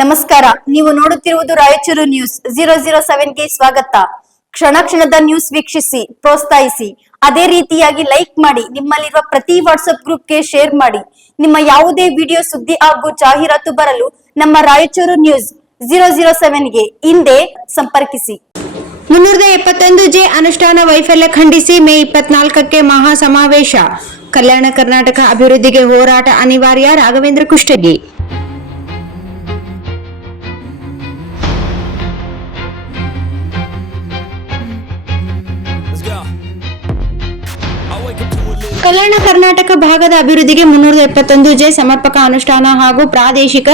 ನಮಸ್ಕಾರ, ನೀವು ನೋಡುತ್ತಿರುವುದು ರಾಯಚೂರು ನ್ಯೂಸ್ 007ಗೆ ಸ್ವಾಗತ. ಕ್ಷಣ ಕ್ಷಣದ ನ್ಯೂಸ್ ವೀಕ್ಷಿಸಿ, ಪ್ರೋತ್ಸಾಹಿಸಿ. ಅದೇ ರೀತಿಯಾಗಿ ಲೈಕ್ ಮಾಡಿ, ನಿಮ್ಮಲ್ಲಿರುವ ಪ್ರತಿ ವಾಟ್ಸ್ಆಪ್ ಗ್ರೂಪ್ಗೆ ಶೇರ್ ಮಾಡಿ. ನಿಮ್ಮ ಯಾವುದೇ ವಿಡಿಯೋ, ಸುದ್ದಿ ಹಾಗೂ ಜಾಹೀರಾತು ಬರಲು ನಮ್ಮ ರಾಯಚೂರು ನ್ಯೂಸ್ 007ಗೆ ಹಿಂದೆ ಸಂಪರ್ಕಿಸಿ. 371 ಅನುಷ್ಠಾನ ವೈಫಲ್ಯ ಖಂಡಿಸಿ ಮೇ 24ಕ್ಕೆ ಮಹಾ ಸಮಾವೇಶ. ಕಲ್ಯಾಣ ಕರ್ನಾಟಕ ಅಭಿವೃದ್ಧಿಗೆ ಹೋರಾಟ ಅನಿವಾರ್ಯ. ರಾಘವೇಂದ್ರ ಕುಷ್ಟಗಿ. ಕಲ್ಯಾಣ ಕರ್ನಾಟಕ ಭಾಗದ ಅಭಿವೃದ್ಧಿಗೆ 371 ಸಮರ್ಪಕ ಅನುಷ್ಠಾನ ಹಾಗೂ ಪ್ರಾದೇಶಿಕ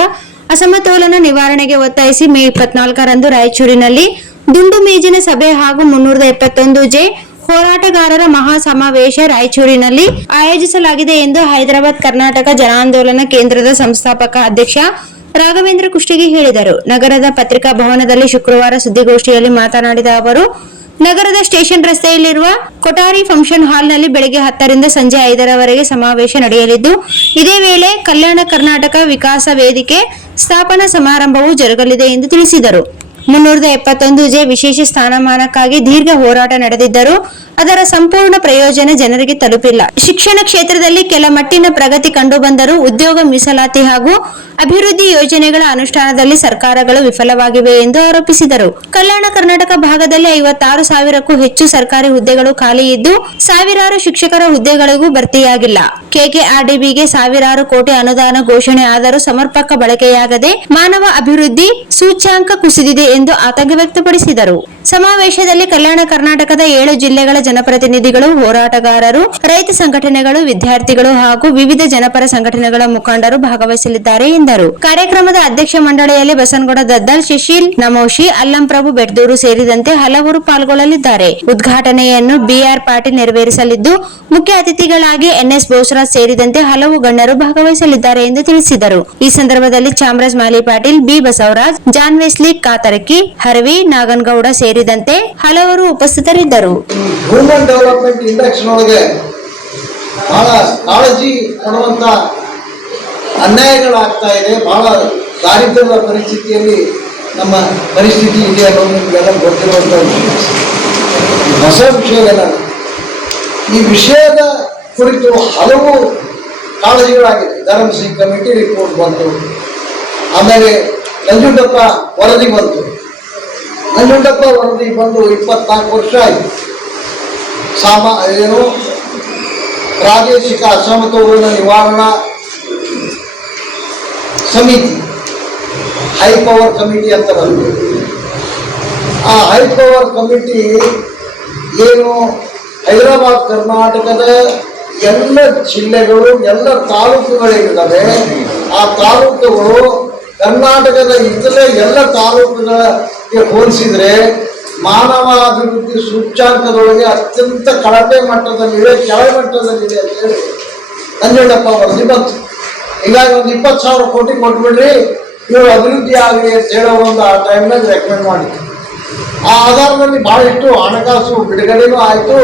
ಅಸಮತೋಲನ ನಿವಾರಣೆಗೆ ಒತ್ತಾಯಿಸಿ ಮೇ 24ರಂದು ರಾಯಚೂರಿನಲ್ಲಿ ದುಂಡು ಮೇಜಿನ ಸಭೆ ಹಾಗೂ 371 ಹೋರಾಟಗಾರರ ಮಹಾ ಸಮಾವೇಶ ರಾಯಚೂರಿನಲ್ಲಿ ಆಯೋಜಿಸಲಾಗಿದೆ ಎಂದು ಹೈದರಾಬಾದ್ ಕರ್ನಾಟಕ ಜನಾಂದೋಲನ ಕೇಂದ್ರದ ಸಂಸ್ಥಾಪಕ ಅಧ್ಯಕ್ಷ ರಾಘವೇಂದ್ರ ಕುಷ್ಟಗಿ ಹೇಳಿದರು. ನಗರದ ಪತ್ರಿಕಾ ಭವನದಲ್ಲಿ ಶುಕ್ರವಾರ ಸುದ್ದಿಗೋಷ್ಠಿಯಲ್ಲಿ ಮಾತನಾಡಿದ ಅವರು, ನಗರದ ಸ್ಟೇಷನ್ ರಸ್ತೆಯಲ್ಲಿರುವ ಕೊಠಾರಿ ಫಂಕ್ಷನ್ ಹಾಲ್ನಲ್ಲಿ ಬೆಳಗ್ಗೆ 10ರಿಂದ ಸಂಜೆ 5ರವರೆಗೆ ಸಮಾವೇಶ ನಡೆಯಲಿದ್ದು, ಇದೇ ವೇಳೆ ಕಲ್ಯಾಣ ಕರ್ನಾಟಕ ವಿಕಾಸ ವೇದಿಕೆ ಸ್ಥಾಪನಾ ಸಮಾರಂಭವು ಜರುಗಲಿದೆ ಎಂದು ತಿಳಿಸಿದರು. 371 ವಿಶೇಷ ಸ್ಥಾನಮಾನಕ್ಕಾಗಿ ದೀರ್ಘ ಹೋರಾಟ ನಡೆದಿದ್ದರೂ ಅದರ ಸಂಪೂರ್ಣ ಪ್ರಯೋಜನ ಜನರಿಗೆ ತಲುಪಿಲ್ಲ. ಶಿಕ್ಷಣ ಕ್ಷೇತ್ರದಲ್ಲಿ ಕೆಲ ಮಟ್ಟಿನ ಪ್ರಗತಿ ಕಂಡುಬಂದರೂ ಉದ್ಯೋಗ ಮೀಸಲಾತಿ ಹಾಗೂ ಅಭಿವೃದ್ಧಿ ಯೋಜನೆಗಳ ಅನುಷ್ಠಾನದಲ್ಲಿ ಸರ್ಕಾರಗಳು ವಿಫಲವಾಗಿವೆ ಎಂದು ಆರೋಪಿಸಿದರು. ಕಲ್ಯಾಣ ಕರ್ನಾಟಕ ಭಾಗದಲ್ಲಿ 56,000ಕ್ಕೂ ಹೆಚ್ಚು ಸರ್ಕಾರಿ ಹುದ್ದೆಗಳು ಖಾಲಿ ಇದ್ದು, ಸಾವಿರಾರು ಶಿಕ್ಷಕರ ಹುದ್ದೆಗಳಿಗೂ ಭರ್ತಿಯಾಗಿಲ್ಲ. ಕೆಕೆಆರ್ಡಿಬಿಗೆ ಸಾವಿರಾರು ಕೋಟಿ ಅನುದಾನ ಘೋಷಣೆ ಆದರೂ ಸಮರ್ಪಕ ಬಳಕೆಯಾಗದೆ ಮಾನವ ಅಭಿವೃದ್ಧಿ ಸೂಚ್ಯಾಂಕ ಕುಸಿದಿದೆ ಎಂದು ಆತಂಕ ವ್ಯಕ್ತಪಡಿಸಿದರು. ಸಮಾವೇಶದಲ್ಲಿ ಕಲ್ಯಾಣ ಕರ್ನಾಟಕದ 7 ಜಿಲ್ಲೆಗಳ ಜನಪ್ರತಿನಿಧಿಗಳು, ಹೋರಾಟಗಾರರು, ರೈತ ಸಂಘಟನೆಗಳು, ವಿದ್ಯಾರ್ಥಿಗಳು ಹಾಗೂ ವಿವಿಧ ಜನಪರ ಸಂಘಟನೆಗಳ ಮುಖಂಡರು ಭಾಗವಹಿಸಲಿದ್ದಾರೆ ಎಂದರು. ಕಾರ್ಯಕ್ರಮದ ಅಧ್ಯಕ್ಷ ಮಂಡಳಿಯಲ್ಲಿ ಬಸನಗೌಡ ದದ್ದಲ್, ಶಶೀಲ್ ನಮೋಶಿ, ಅಲ್ಲಂಪ್ರಭು ಬೆಟ್ದೂರು ಸೇರಿದಂತೆ ಹಲವರು ಪಾಲ್ಗೊಳ್ಳಲಿದ್ದಾರೆ. ಉದ್ಘಾಟನೆಯನ್ನು ಬಿಆರ್ ಪಾಟೀಲ್ ನೆರವೇರಿಸಲಿದ್ದು, ಮುಖ್ಯ ಅತಿಥಿಗಳಾಗಿ ಎನ್ಎಸ್ ಬೋಸರಾಜ್ ಸೇರಿದಂತೆ ಹಲವು ಗಣ್ಯರು ಭಾಗವಹಿಸಲಿದ್ದಾರೆ ಎಂದು ತಿಳಿಸಿದರು. ಈ ಸಂದರ್ಭದಲ್ಲಿ Chamaraj Mali Patil, B Basavaraj, John Wesley Katarki, Haravi, Naganagouda ಸೇರಿದಂತೆ ಹಲವರು ಉಪಸ್ಥಿತರಿದ್ದರು. ಹ್ಯೂಮನ್ ಡೆವಲಪ್ಮೆಂಟ್ ಇಂಡೆಕ್ಸ್ ನೊಳಗೆ ಬಹಳ ಕಾಳಜಿ ಕೊಡುವಂತ ಅನ್ಯಾಯಗಳಾಗ್ತಾ ಇದೆ. ಬಹಳ ದಾರಿದ್ರ್ಯದ ಪರಿಸ್ಥಿತಿಯಲ್ಲಿ ನಮ್ಮ ಪರಿಸ್ಥಿತಿ ಇದೆ ಅನ್ನೋದು ನಿಮಗೆಲ್ಲ ಗೊತ್ತಿರುವಂಥ ಹೊಸ ವಿಷಯವೇನ. ಈ ವಿಷಯದ ಕುರಿತು ಹಲವು ಕಾಳಜಿಗಳಾಗಿದೆ. ಧರ್ಮಸಿಂಗ್ ಕಮಿಟಿ ರಿಪೋರ್ಟ್ ಬಂತು, ಆಮೇಲೆ ನಂಜುಂಡಪ್ಪ ವರದಿ ಬಂತು. ನಂಜುಂಡಪ್ಪ ವರದಿ ಬಂದು 24 ವರ್ಷ ಆಯಿತು. ಪ್ರಾದೇಶಿಕ ಅಸಮತೋಲನ ನಿವಾರಣಾ ಸಮಿತಿ, ಹೈ ಪವರ್ ಕಮಿಟಿ ಅಂತ ಬಂತು. ಆ ಹೈ ಪವರ್ ಕಮಿಟಿ ಏನು ಹೈದರಾಬಾದ್ ಕರ್ನಾಟಕದ ಎಲ್ಲ ಜಿಲ್ಲೆಗಳು, ಎಲ್ಲ ತಾಲೂಕುಗಳಿದ್ದಾವೆ. ಆ ತಾಲೂಕುಗಳು ಕರ್ನಾಟಕದ ಇತರೆ ಎಲ್ಲ ತಾಲೂಕುಗಳಿಗೆ ಹೋಲಿಸಿದ್ರೆ ಮಾನವ ಅಭಿವೃದ್ಧಿ ಸೂಚ್ಯಾಂಕದೊಳಗೆ ಅತ್ಯಂತ ಕಳಪೆ ಮಟ್ಟದಲ್ಲಿದೆ, ಕೆಳಮಟ್ಟದಲ್ಲಿದೆ ಅಂತ ಹೇಳಿ ನಂಜುಂಡಪ್ಪ ವರದಿ ಬಂತು. ಹೀಗಾಗಿ ಒಂದು 20,000 ಕೋಟಿ ಕೊಟ್ಬಿಡ್ರಿ, ಇವರು ಅಭಿವೃದ್ಧಿ ಆಗಲಿ ಅಂತ ಹೇಳೋ ಒಂದು ಆ ಟೈಮ್ನಾಗ ರೆಕಮೆಂಡ್ ಮಾಡಿದ್ರು. ಆ ಆಧಾರದಲ್ಲಿ ಭಾಳಷ್ಟು ಹಣಕಾಸು ಬಿಡುಗಡೆನೂ ಆಯಿತು.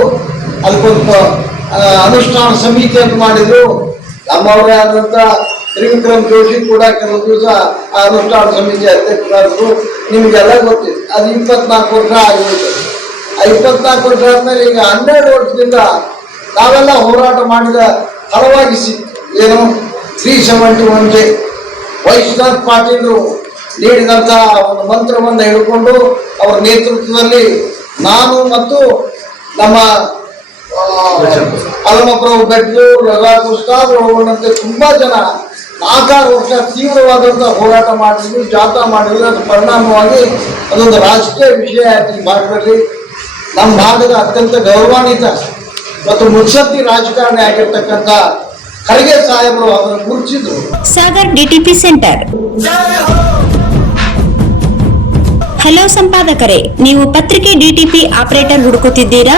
ಅದಕ್ಕೊಂದು ಅನುಷ್ಠಾನ ಸಮಿತಿಯನ್ನು ಮಾಡಿದ್ರು. ನಮ್ಮವರೇ ಆದಂಥ ತ್ರಿವಿಕ್ರಮ್ ಜೋಶಿ ಕೂಡ ಕೆಲವು ದಿವಸ ಆ ಅನುಷ್ಠಾನ ಸಮಿತಿ ಅಧ್ಯಕ್ಷರಾದರು. ನಿಮಗೆಲ್ಲ ಗೊತ್ತಿದೆ. ಅದು 24 ವರ್ಷ ಆಗಿರುತ್ತೆ. ಆ 24 ವರ್ಷ ಆದ್ಮೇಲೆ ಈಗ 12 ವರ್ಷದಿಂದ ನಾವೆಲ್ಲ ಹೋರಾಟ ಮಾಡಿದ ಫಲವಾಗಿ ಸಿಕ್ತು. ಏನು 371 ವೈಷ್ಣವ್ ಪಾಟೀಲ್ ನೀಡಿದಂಥ ಒಂದು ಮಂತ್ರವನ್ನು ಹಿಡ್ಕೊಂಡು ಅವರ ನೇತೃತ್ವದಲ್ಲಿ ನಾನು ಮತ್ತು ನಮ್ಮ ಅಲ್ಲಮಪ್ರಭು ಬೆಟ್ದೂರು, ರಘುಸ್ತಾದ್ ಒಳಗೊಂಡಂತೆ ತುಂಬಾ ಜನ 4 ವರ್ಷ ತೀವ್ರವಾದಂಥ ಹೋರಾಟ ಮಾಡಿದ್ರು, ಜಾಥಾ ಮಾಡಿದ್ರು. ಅದು ಪರಿಣಾಮವಾಗಿ ಅದೊಂದು ರಾಜಕೀಯ ವಿಷಯ ಆಯ್ತು. ಈ ಭಾಗದಲ್ಲಿ ನಮ್ಮ ಭಾಗದ ಅತ್ಯಂತ ಗೌರವಾನ್ವಿತ ಮತ್ತು ಮುತ್ಸದ್ದಿ ರಾಜಕಾರಣಿ ಆಗಿರ್ತಕ್ಕಂಥ ಖರ್ಗೆ ಸಾಹೇಬರು ಅದನ್ನು ಗುರುತಿಸಿದ್ರು. Sagar DTP centre. ಹಲೋ ಸಂಪಾದಕರೇ, ನೀವು ಪತ್ರಿಕೆ ಡಿಟಿಪಿ ಆಪರೇಟರ್ ಹುಡುಕುತ್ತಿದ್ದೀರಾ?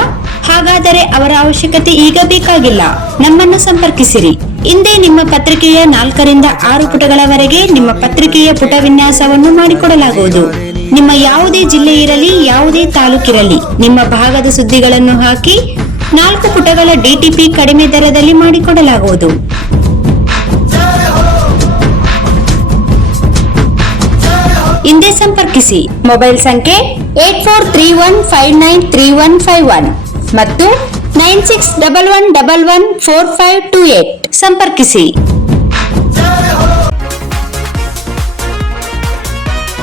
ಹಾಗಾದರೆ ಅವರ ಅವಶ್ಯಕತೆ ಈಗ ಬೇಕಾಗಿಲ್ಲ. ನಮ್ಮನ್ನು ಸಂಪರ್ಕಿಸಿರಿ. ಇಂದೇ ನಿಮ್ಮ ಪತ್ರಿಕೆಯ 4ರಿಂದ 6 ಪುಟಗಳವರೆಗೆ ನಿಮ್ಮ ಪತ್ರಿಕೆಯ ಪುಟ ವಿನ್ಯಾಸವನ್ನು ಮಾಡಿಕೊಡಲಾಗುವುದು. ನಿಮ್ಮ ಯಾವುದೇ ಜಿಲ್ಲೆ ಇರಲಿ, ಯಾವುದೇ ತಾಲೂಕಿರಲಿ, ನಿಮ್ಮ ಭಾಗದ ಸುದ್ದಿಗಳನ್ನು ಹಾಕಿ 4 ಪುಟಗಳ ಡಿಟಿಪಿ ಕಡಿಮೆ ದರದಲ್ಲಿ ಮಾಡಿಕೊಡಲಾಗುವುದು. ಹಿಂದೆ ಸಂಪರ್ಕಿಸಿ. ಮೊಬೈಲ್ ಸಂಖ್ಯೆ 8431593151 ಮತ್ತು 9611114528 ಸಂಪರ್ಕಿಸಿ.